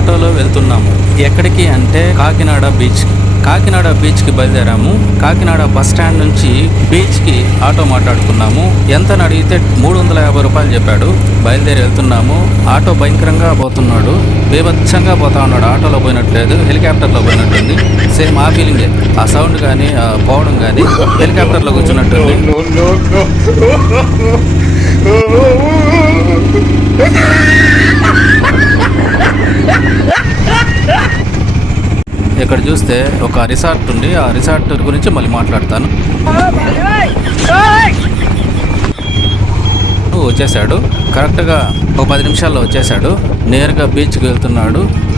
ఆటోలో వెళ్తున్నాము. ఎక్కడికి అంటే కాకినాడ బీచ్ కాకినాడ బీచ్కి బయలుదేరాము. కాకినాడ బస్ స్టాండ్ నుంచి బీచ్కి ఆటో మాట్లాడుకున్నాము. ఎంత అని అడిగితే మూడు వందల యాభై రూపాయలు చెప్పాడు. బయలుదేరి వెళ్తున్నాము. ఆటో భయంకరంగా పోతున్నాడు. బీభత్సంగా పోతా ఉన్నాడు. ఆటోలో పోయినట్లేదు. హెలికాప్టర్లో పోయినట్టుంది. సేమ్ ఆ ఫీలింగే. ఆ సౌండ్ కానీ ఆ పోవడం కానీ హెలికాప్టర్లో కూర్చున్నట్టుంది. ఇక్కడ చూస్తే ఒక రిసార్ట్ ఉంది. ఆ రిసార్ట్ గురించి మళ్ళీ మాట్లాడతాను. వచ్చేసాడు. కరెక్ట్గా ఒక పది నిమిషాల్లో వచ్చేసాడు. నేరుగా బీచ్కి వెళ్తున్నాడు.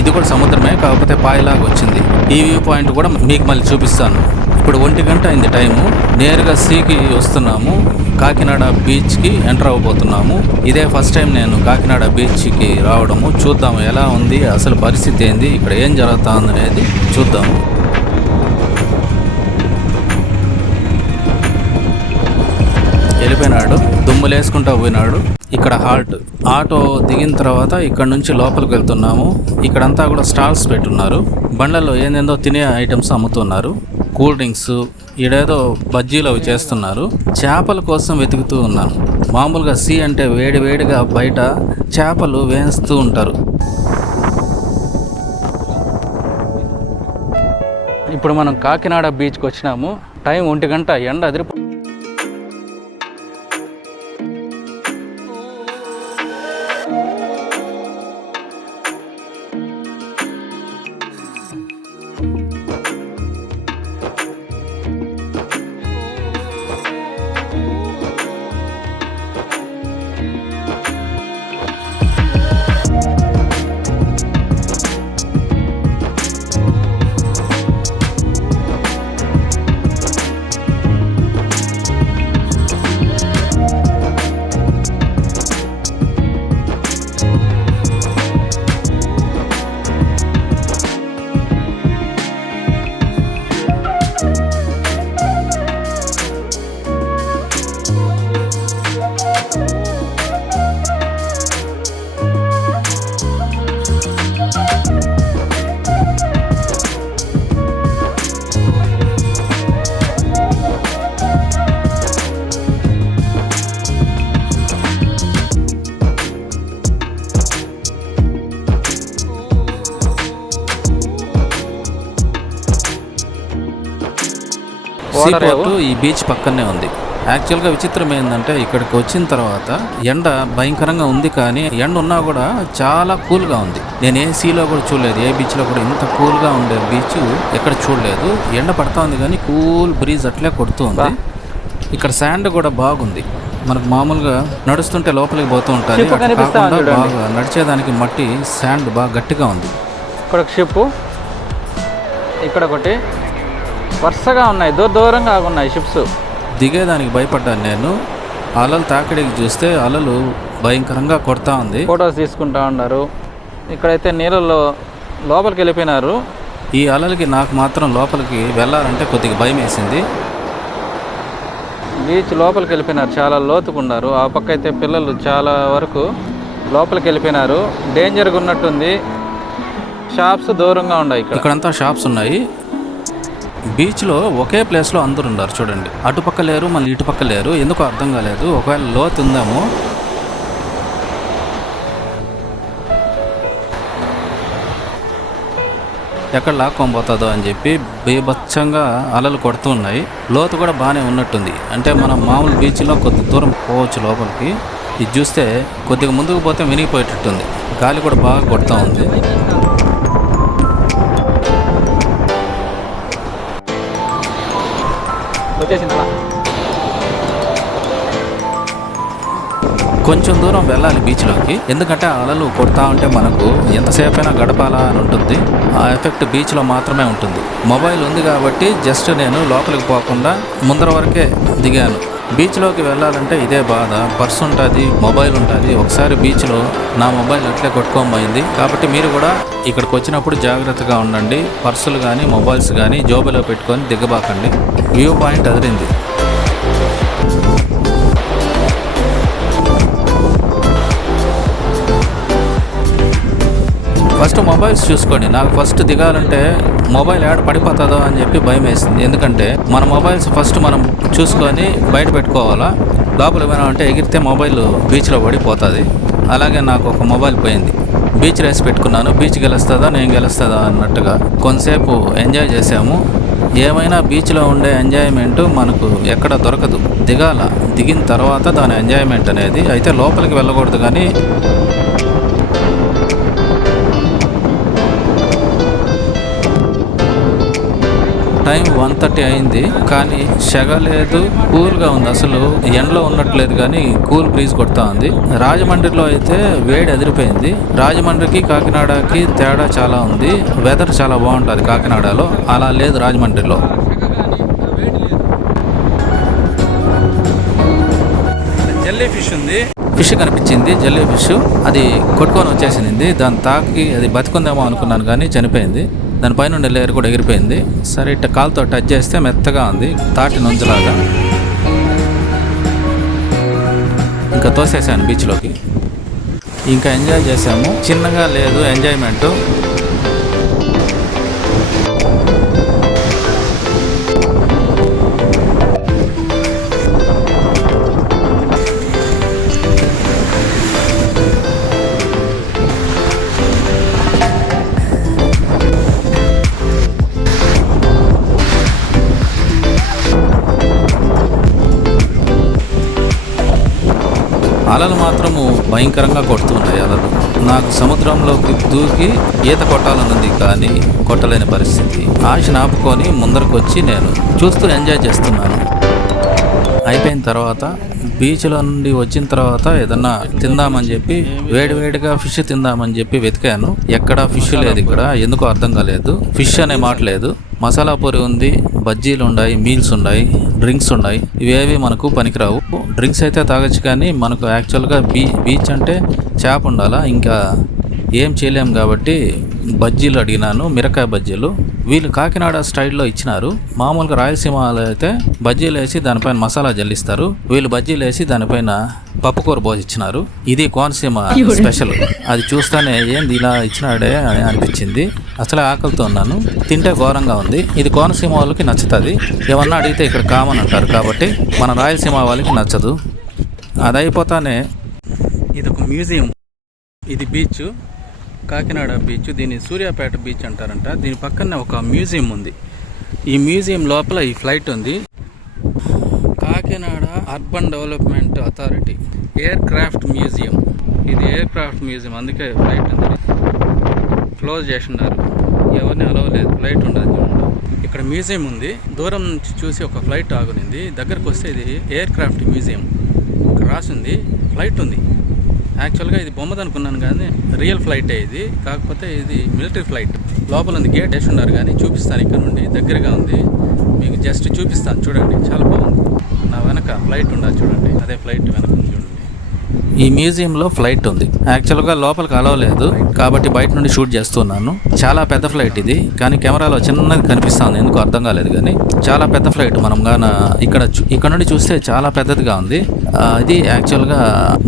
ఇది కూడా సముద్రమే కాకపోతే పాయలాగా వచ్చింది. ఈ వ్యూ పాయింట్ కూడా మీకు మళ్ళీ చూపిస్తాను. ఇప్పుడు ఒంటి గంట అయింది టైము. నేరుగా సీకి వస్తున్నాము. కాకినాడ బీచ్కి ఎంటర్ అవ్వబోతున్నాము. ఇదే ఫస్ట్ టైం నేను కాకినాడ బీచ్కి రావడము. చూద్దాము ఎలా ఉంది అసలు పరిస్థితి ఏంది ఇక్కడ ఏం జరుగుతుంది అనేది చూద్దాము. దుమ్ములు వేసుకుంటా పోయినాడు. ఇక్కడ హాల్ట్ ఆటో దిగిన తర్వాత ఇక్కడ నుంచి లోపలికి వెళ్తున్నాము. ఇక్కడంతా కూడా స్టాల్స్ పెట్టున్నారు. బండ్లలో ఏందేందో తినే ఐటమ్స్ అమ్ముతున్నారు. కూల్ డ్రింక్స్ ఈడేదో బజ్జీలు అవి చేస్తున్నారు. చేపల కోసం వెతుకుతూ ఉన్నాను. మామూలుగా సీ అంటే వేడి వేడిగా బయట చేపలు వేస్తూ ఉంటారు. ఇప్పుడు మనం కాకినాడ బీచ్కి వచ్చినాము. టైం ఒంటి గంట ఎండ సీపోర్ట్ ఈ బీచ్ పక్కనే ఉంది. యాక్చువల్గా విచిత్రం ఏంటంటే ఇక్కడికి వచ్చిన తర్వాత ఎండ భయంకరంగా ఉంది కానీ ఎండ ఉన్నా కూడా చాలా కూల్గా ఉంది. నేను ఏ సీలో కూడా చూడలేదు. ఏ బీచ్లో కూడా ఇంత కూల్గా ఉండే బీచ్ ఎక్కడ చూడలేదు. ఎండ పడతా ఉంది కానీ కూల్ బ్రీజ్ అట్లే కొడుతూ ఉంది. ఇక్కడ శాండ్ కూడా బాగుంది. మనకు మామూలుగా నడుస్తుంటే లోపలికి పోతూ ఉంటుంది కాకుండా. బాగా నడిచేదానికి మట్టి శాండ్ బాగా గట్టిగా ఉంది. ఇక్కడ షిప్. ఇక్కడ ఒకటి. వరుసగా ఉన్నాయి. దూర దూరంగా ఉన్నాయి షిప్స్ దిగేదానికి భయపడ్డాను నేను. అలలు తాకిడికి చూస్తే అలలు భయంకరంగా కొడతా ఉంది. ఫొటోస్ తీసుకుంటా ఉన్నారు. ఇక్కడైతే నీళ్ళలో లోపలికి వెళ్ళిపోయినారు. ఈ అలలకి నాకు మాత్రం లోపలికి వెళ్ళాలంటే కొద్దిగా భయం వేసింది. బీచ్ లోపలికి వెళ్ళిపోయినారు. చాలా లోతుకున్నారు ఆ పక్క అయితే పిల్లలు చాలా వరకు లోపలికి వెళ్ళిపోయినారు. డేంజర్గా ఉన్నట్టుంది. షాప్స్ దూరంగా ఉన్నాయి ఇక్కడ. ఇక్కడంతా షాప్స్ ఉన్నాయి. బీచ్లో ఒకే ప్లేస్లో అందరు ఉన్నారు చూడండి. అటుపక్క లేరు మళ్ళీ ఇటుపక్క లేరు. ఎందుకో అర్థం కాలేదు. ఒకవేళ లోతు ఉందేమో. ఎక్కడ లాక్కొని పోతుందో అని చెప్పి బీభత్సంగా అలలు కొడుతూ ఉన్నాయి. లోతు కూడా బాగానే ఉన్నట్టుంది. అంటే మనం మామూలు బీచ్లో కొద్ది దూరం పోవచ్చు లోపలికి. ఇది చూస్తే కొద్దిగా ముందుకు పోతే వినిగిపోయేటట్టుంది. గాలి కూడా బాగా కొడుతూ ఉంది. వచ్చేసింది? కొంచెం దూరం వెళ్ళాలి బీచ్లోకి ఎందుకంటే అలలు కొడతా ఉంటే మనకు ఎంతసేపు అయినా గడపాలా అని ఉంటుంది. ఆ ఎఫెక్ట్ బీచ్లో మాత్రమే ఉంటుంది. మొబైల్ ఉంది కాబట్టి జస్ట్ నేను లోపలికి పోకుండా ముందర వరకే దిగాను. బీచ్లోకి వెళ్ళాలంటే ఇదే బాధ. పర్స్ ఉంటుంది మొబైల్ ఉంటుంది. ఒకసారి బీచ్లో నా మొబైల్ అట్లే కొట్టుకోమైంది కాబట్టి మీరు కూడా ఇక్కడికి వచ్చినప్పుడు జాగ్రత్తగా ఉండండి. పర్సులు కానీ మొబైల్స్ కానీ జోబులో పెట్టుకొని దిగబాకండి. వ్యూ పాయింట్ అదిరింది. ఫస్ట్ మొబైల్స్ చూసుకోండి. నాకు ఫస్ట్ దిగాలంటే మొబైల్ యాడ్ పడిపోతుందో అని చెప్పి భయం వేసింది. ఎందుకంటే మన మొబైల్స్ ఫస్ట్ మనం చూసుకొని బయట పెట్టుకోవాలా? లోపల ఏమైనా ఎగిరితే మొబైల్ బీచ్లో పడిపోతుంది. అలాగే నాకు ఒక మొబైల్ పోయింది. బీచ్ రేస్ పెట్టుకున్నాను. బీచ్ గెలుస్తుందా? నేను గెలుస్తుందా? అన్నట్టుగా కొంతసేపు ఎంజాయ్ చేసాము ఏమైనా బీచ్లో ఉండే ఎంజాయ్మెంట్ మనకు ఎక్కడ దొరకదు. దిగాల. దిగిన తర్వాత దాని ఎంజాయ్మెంట్ అనేది అయితే లోపలికి వెళ్ళకూడదు కానీ టైం వన్ థర్టీ అయింది. కానీ సెగ లేదు కూల్గా ఉంది. అసలు ఎండలో ఉన్నట్లేదు కానీ కూల్ బ్రీజ్ కొడతా ఉంది. రాజమండ్రిలో అయితే వేడి అదిరిపోయింది రాజమండ్రికి కాకినాడకి తేడా చాలా ఉంది. వెదర్ చాలా బాగుంటుంది కాకినాడలో. అలా లేదు రాజమండ్రిలో. జల్లీ ఫిష్ ఉంది. ఫిష్ కనిపించింది జల్లీ ఫిష్. అది కొట్టుకొని వచ్చేసింది. దాన్ని తాకి అది బతికుందేమో అనుకున్నాను కానీ చనిపోయింది. దానిపైన ఉండే లేయర్ కూడా ఎగిరిపోయింది. సరే ఇట్ట కాలుతో టచ్ చేస్తే మెత్తగా ఉంది. తాటి నుంచులాగా ఇంకా తోసేసాను బీచ్లోకి. ఇంకా ఎంజాయ్ చేసాము చిన్నగా లేదు ఎంజాయ్మెంటు. అలలు మాత్రము భయంకరంగా కొడుతున్నాయి అలలు. నాకు సముద్రంలోకి దూకి ఈత కొట్టాలనుంది కానీ కొట్టలేని పరిస్థితి. ఆశ నాపుకొని ముందరకొచ్చి నేను చూస్తూ ఎంజాయ్ చేస్తున్నాను. అయిపోయిన తర్వాత బీచ్లో నుండి వచ్చిన తర్వాత ఏదన్నా తిందామని చెప్పి వేడివేడిగా ఫిష్ తిందామని చెప్పి వెతికాను. ఎక్కడా ఫిష్ లేదు ఇక్కడ ఎందుకో అర్థం కాలేదు. ఫిష్ అనే మాట లేదు. మసాలా పొరి ఉంది బజ్జీలు ఉన్నాయి మీల్స్ ఉన్నాయి డ్రింక్స్ ఉన్నాయి. ఇవేవి మనకు పనికిరావు. డ్రింక్స్ అయితే తాగొచ్చు కానీ మనకు యాక్చువల్గా బీ బీచ్ అంటే చేప ఉండాలా. ఇంకా ఏం చేయలేము కాబట్టి బజ్జీలు అడిగినాను మిరకాయ బజ్జీలు. వీళ్ళు కాకినాడ స్టైల్లో ఇచ్చినారు. మామూలుగా రాయలసీమలో అయితే బజ్జీలు వేసి దానిపైన మసాలా జల్లిస్తారు. వీళ్ళు బజ్జీలు వేసి దానిపైన పప్పుకూర ఇచ్చినారు ఇది కోనసీమ స్పెషల్. అది చూస్తానే ఏంది ఇలా ఇచ్చినాడే అని అనిపించింది. అసలే ఆకలితో ఉన్నాను. తింటే ఘోరంగా ఉంది. ఇది కోనసీమ వాళ్ళకి నచ్చుతుంది. ఏమన్నా అడిగితే ఇక్కడ కామన్ అంటారు కాబట్టి మన రాయలసీమ వాళ్ళకి నచ్చదు. అది అయిపోతానే ఇది ఒక మ్యూజియం. ఇది బీచ్. కాకినాడ బీచ్ దీన్ని సూర్యాపేట బీచ్ అంటారంట. దీని పక్కనే ఒక మ్యూజియం ఉంది. ఈ మ్యూజియం లోపల ఈ ఫ్లైట్ ఉంది. Kakinada urban development authority aircraft museum ఇది ఎయిర్ క్రాఫ్ట్ మ్యూజియం అందుకే ఫ్లైట్ ఉంది. క్లోజ్ చేసినారు ఎవరిని అలవలేదు ఫ్లైట్ ఉండదు ఇక్కడ మ్యూజియం ఉంది. దూరం నుంచి చూసి ఒక ఫ్లైట్ ఆగునింది. దగ్గరకు వస్తే ఇది ఎయిర్ క్రాఫ్ట్ మ్యూజియం ఇక్కడ రాసింది. ఫ్లైట్ ఉంది. యాక్చువల్గా ఇది బొమ్మది అనుకున్నాను కానీ రియల్ ఫ్లైటే ఇది. కాకపోతే ఇది మిలిటరీ ఫ్లైట్ లోపల ఉంది గేట్ వేసి ఉన్నారు కానీ చూపిస్తాను ఇక్కడ నుండి. దగ్గరగా ఉంది. మీకు జస్ట్ చూపిస్తాను. చూడండి. చాలా బాగుంది. నా వెనక ఫ్లైట్ ఉండాలి చూడండి. అదే ఫ్లైట్ వెనక ఉంది చూడండి. ఈ మ్యూజియంలో ఫ్లైట్ ఉంది. యాక్చువల్గా లోపలికి అలవలేదు కాబట్టి బయట నుండి షూట్ చేస్తున్నాను. చాలా పెద్ద ఫ్లైట్ ఇది. కానీ కెమెరాలో చిన్నది కనిపిస్తుంది. ఎందుకు అర్థం కాలేదు కానీ చాలా పెద్ద ఫ్లైట్ మనం గాన ఇక్కడ ఇక్కడ నుండి చూస్తే చాలా పెద్దదిగా ఉంది. ఇది యాక్చువల్గా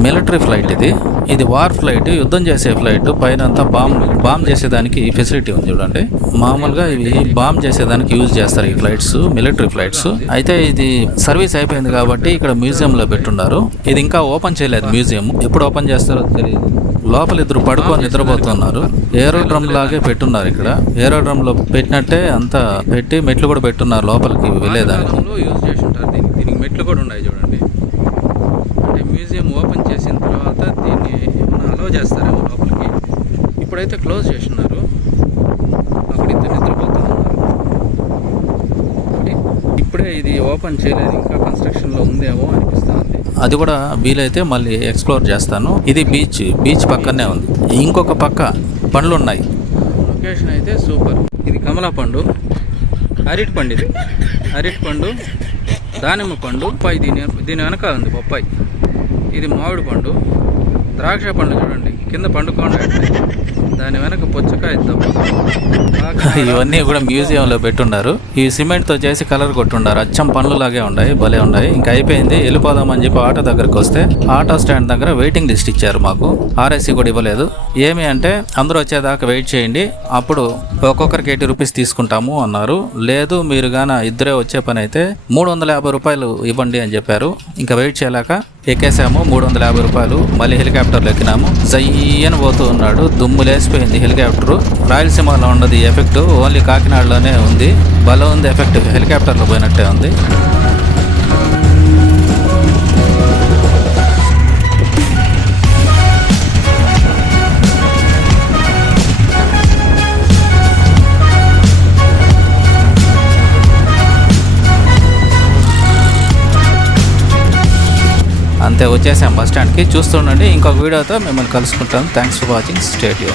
మిలిటరీ ఫ్లైట్ ఇది. ఇది వార్ ఫ్లైట్ యుద్ధం చేసే ఫ్లైట్ పైన అంతా బాంబ్ బాంబ్ చేసేదానికి ఫెసిలిటీ ఉంది చూడండి. మామూలుగా ఇవి బాంబ్ చేసేదానికి యూజ్ చేస్తారు ఈ ఫ్లైట్స్ మిలిటరీ ఫ్లైట్స్ అయితే ఇది సర్వీస్ అయిపోయింది కాబట్టి ఇక్కడ మ్యూజియం లో పెట్టున్నారు. ఇది ఇంకా ఓపెన్ చేయలేదు మ్యూజియం ఎప్పుడు ఓపెన్ చేస్తారో తెలియదు. లోపల ఇద్దరు పడుకొని నిద్రపోతున్నారు. ఏరోడ్రమ్ లాగే పెట్టున్నారు ఇక్కడ. ఏరోడ్రమ్లో పెట్టినట్టే అంతా పెట్టి మెట్లు కూడా పెట్టున్నారు లోపలికి వెళ్ళేదానికి. యూజ్ చేసి ఉంటారు దీనికి మెట్లు కూడా ఉన్నాయి చూడండి. మ్యూజియం ఓపెన్ చేసిన తర్వాత దీన్ని ఏమైనా అలౌ చేస్తారేమో లోపలికి? ఇప్పుడైతే క్లోజ్ చేస్తున్నారు. అక్కడ ఇద్దరు నిద్రపోతూ ఉన్నారు. ఇప్పుడే ఇది ఓపెన్ చేయలేదు. ఇంకా కన్స్ట్రక్షన్లో ఉందేమో అనిపిస్తుంది అది కూడా వీలైతే మళ్ళీ ఎక్స్ప్లోర్ చేస్తాను. ఇది బీచ్ బీచ్ పక్కనే ఉంది. ఇంకొక పక్క పండ్లు ఉన్నాయి. లొకేషన్ అయితే సూపర్ ఇది కమలా పండు. అరటి పండు ఇది. అరటి పండు దానిమ్మ పండు పై దీని దీని వెనకాల ఉంది బొప్పాయి ఇది మామిడి పండు. ద్రాక్ష పండు చూడండి. కింద పండుకోండి. దాని వెనక పుచ్చకాయ ఇవన్నీ కూడా మ్యూజియంలో పెట్టున్నారు ఈ సిమెంట్తో చేసి కలర్ కొట్టుండారు. అచ్చం పండ్లు లాగే ఉన్నాయి భలే ఉన్నాయి ఇంకా అయిపోయింది. వెళ్ళిపోదామని చెప్పి ఆటో దగ్గరకు వస్తే ఆటో స్టాండ్ దగ్గర వెయిటింగ్ లిస్ట్ ఇచ్చారు మాకు. ఆర్ఎస్సీ కూడా ఇవ్వలేదు. ఏమి అంటే అందరూ వచ్చేదాకా వెయిట్ చేయండి. అప్పుడు ఒక్కొక్కరికి ఎయిటీ రూపీస్ తీసుకుంటాము అన్నారు. లేదు మీరు గాన ఇద్దరే వచ్చే పని అయితే మూడు వందల యాభై రూపాయలు ఇవ్వండి అని చెప్పారు. ఇంకా వెయిట్ చేయలేక ఎక్కేసాము మూడు వందల యాభై రూపాయలు. మళ్ళీ హెలికాప్టర్లో ఎక్కినాము. జయ్యని పోతూ ఉన్నాడు. దుమ్ము లేసిపోయింది హెలికాప్టర్. రాయలసీమలో ఉండదు ఎఫెక్ట్. ఓన్లీ కాకినాడలోనే ఉంది. బలం ఉంది ఎఫెక్ట్. హెలికాప్టర్లో పోయినట్టే ఉంది. అయితే వచ్చేసాం బస్ స్టాండ్కి. చూస్తుండండి. ఇంకొక వీడియోతో మిమ్మల్ని కలుసుకుంటాం. Thanks for watching స్టేడియో